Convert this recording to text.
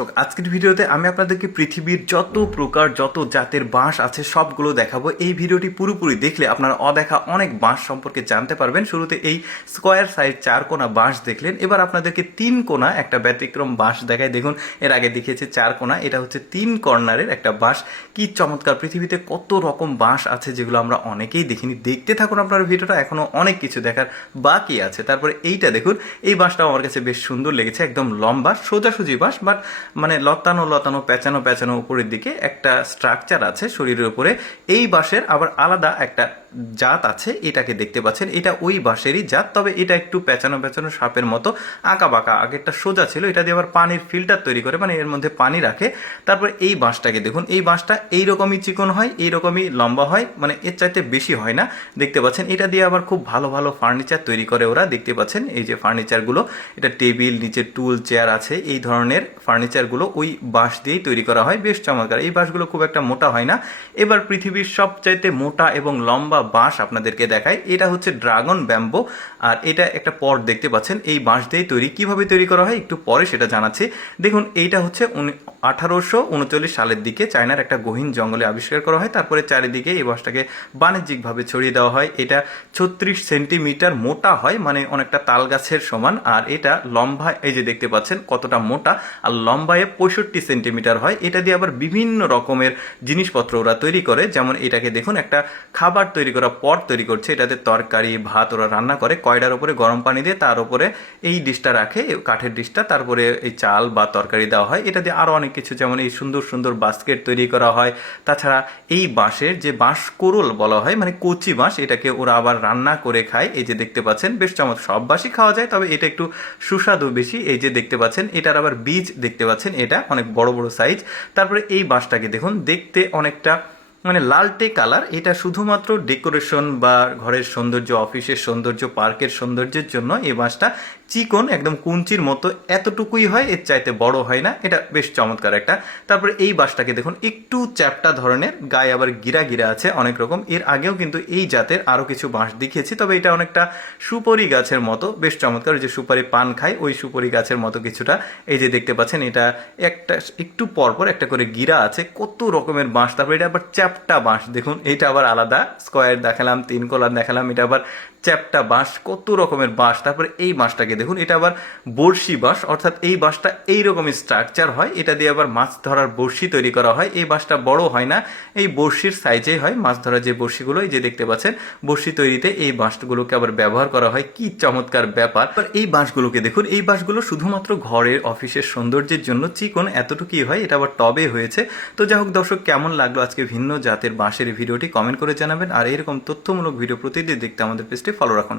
দর্শক, আজকের ভিডিওতে আমি আপনাদেরকে পৃথিবীর যত প্রকার যত জাতের বাঁশ আছে সবগুলো দেখাবো। এই ভিডিওটি পুরোপুরি দেখলে আপনারা অদেখা অনেক বাঁশ সম্পর্কে জানতে পারবেন। শুরুতে এই স্কোয়ার সাইজ 4 কোনা বাঁশ দেখলেন, এবার আপনাদেরকে 3 কোনা একটা ব্যতিক্রম বাঁশ দেখায়। দেখুন, এর আগে দেখিয়েছে 4 কোনা, এটা হচ্ছে 3 কর্নারের একটা বাঁশ। কি চমৎকার! পৃথিবীতে কত রকম বাঁশ আছে যেগুলো আমরা অনেকেই দেখিনি। দেখতে থাকুন আপনার ভিডিওটা, এখনো অনেক কিছু দেখার বাকি আছে। তারপরে এইটা দেখুন, এই বাঁশটাও আমার কাছে বেশ সুন্দর লেগেছে, একদম লম্বা সোজাসুজি বাঁশ, বাট মানে লতানো লতানো পেঁচানো পেঁচানো উপরের দিকে একটা স্ট্রাকচার আছে শরীরের উপরে। এই বাঁশের আবার আলাদা একটা জাত আছে, এটাকে দেখতে পাচ্ছেন, এটা ওই বাঁশেরই জাত, তবে এটা একটু পেঁচানো পেঁচানো সাপের মতো আঁকা বাঁকা। আগেরটা সোজা ছিল, এটা দিয়ে আবার পানির ফিল্টার তৈরি করে, মানে এর মধ্যে পানি রাখে। তারপর এই বাঁশটাকে দেখুন, এই বাঁশটা এইরকমই চিকন হয়, এইরকমই লম্বা হয়, মানে এর চাইতে বেশি হয় না। দেখতে পাচ্ছেন, এটা দিয়ে আবার খুব ভালো ভালো ফার্নিচার তৈরি করে ওরা। দেখতে পাচ্ছেন এই যে ফার্নিচারগুলো, এটা টেবিল, নিচে টুল চেয়ার আছে, এই ধরনের ফার্নিচারগুলো ওই বাঁশ দিয়েই তৈরি করা হয়। বেশ চমৎকার! এই বাঁশগুলো খুব একটা মোটা হয় না। এবার পৃথিবীর সবচাইতে মোটা এবং লম্বা বাঁশ আপনাদেরকে দেখায়। এটা হচ্ছে ড্রাগন ব্যাম্বো, আর এটা একটা পট দেখতে পাচ্ছেন, এই বাঁশ দিয়ে তৈরি। কিভাবে তৈরি করা হয় একটু পরে সেটা জানাচ্ছি। দেখুন, এইটা হচ্ছে 1839 সালের দিকে চায়নার একটা গহীন জঙ্গলে আবিষ্কার করা হয়। তারপরে চারিদিকে এই বাঁশটাকে বাণিজ্যিকভাবে ছড়িয়ে দেওয়া হয়। এটা 36 সেন্টিমিটার মোটা হয়, মানে অনেকটা তাল গাছের সমান। আর এটা লম্বা, এই যে দেখতে পাচ্ছেন কতটা মোটা, আর লম্বায় 65 সেন্টিমিটার হয়। এটা দিয়ে আবার বিভিন্ন রকমের জিনিসপত্র ওরা তৈরি করে। যেমন এটাকে দেখুন, একটা খাবার তৈরি করা পট তৈরি করছে, এটাতে তরকারি ভাত ওরা রান্না করে। কয়ডার উপরে গরম পানি দিয়ে তার উপরে এই ডিশটা রাখে, কাঠের ডিশটা, তারপরে এই চাল বা তরকারি দেওয়া হয়। এটা দিয়ে আরও অনেক কিছু, যেমন এই সুন্দর সুন্দর বাস্কেট তৈরি করা হয়। তাছাড়া এই বাঁশের যে বাঁশ কোরল বলা হয়, মানে কচি বাঁশ, এটাকে ওরা আবার রান্না করে খায়। এই যে দেখতে পাচ্ছেন, বেশ চমৎকার। সব বাঁশই খাওয়া যায়, তবে এটা একটু সুস্বাদু বেশি। এই যে দেখতে পাচ্ছেন, এটার আবার বীজ দেখতে পাচ্ছেন, এটা অনেক বড় বড় সাইজ। তারপরে এই বাঁশটাকে দেখুন, দেখতে অনেকটা মানে লালটে কালার। এটা শুধুমাত্র ডেকোরেশন বা ঘরের সৌন্দর্য, অফিসের সৌন্দর্য, পার্কের সৌন্দর্যের জন্য এই বাঁশটা চিকন, একদম কুঞ্চির মতো এতটুকুই হয়, এর চাইতে বড় হয় না। এটা বেশ চমৎকার একটা। তারপরে এই বাঁশটাকে দেখুন, একটু চ্যাপ্টা ধরনের, গায়ে আবার গিরা গিরা আছে অনেক রকম। এর আগেও কিন্তু এই জাতের আরও কিছু বাঁশ দেখিয়েছি, তবে এটা অনেকটা সুপারি গাছের মতো, বেশ চমৎকার। যে সুপারি পান খায় ওই সুপারি গাছের মতো কিছুটা। এই যে দেখতে পাচ্ছেন, এটা একটা একটু পরপর একটা করে গিরা আছে, কত রকমের বাঁশ। তারপরে এটা আবার চ্যাপ্টা বাঁশ, দেখুন এটা আবার আলাদা। স্কোয়ার দেখালাম, 3 কলার দেখালাম, এটা আবার চ্যাপ্টা বাঁশ, কত রকমের বাঁশ। তারপরে এই বাঁশটাকে দেখুন, এটা আবার বড়শি বাঁশ, অর্থাৎ এই বাঁশটা এইরকমই স্ট্রাকচার হয়। এটা দিয়ে আবার মাছ ধরার বড়শি তৈরি করা হয়। এই বাঁশটা বড় হয় না, এই বড়শির সাইজেই হয়। মাছ ধরার যে বড়শিগুলো, এই যে দেখতে পাচ্ছেন, বড়শি তৈরিতে এই বাঁশগুলোকে আবার ব্যবহার করা হয়। কি চমৎকার ব্যাপার! এই বাঁশগুলোকে দেখুন, এই বাঁশগুলো শুধুমাত্র ঘরের অফিসের সৌন্দর্যের জন্য চিকন এতটুকুই হয়। এটা আবার টবে হয়েছে। তো যাই হোক দর্শক, কেমন লাগলো আজকে ভিন্ন জাতের বাঁশের ভিডিওটি কমেন্ট করে জানাবেন। আর এরকম তথ্যমূলক ভিডিও প্রতিদিন দেখতে আমাদের পেজটি ফলো রাখুন।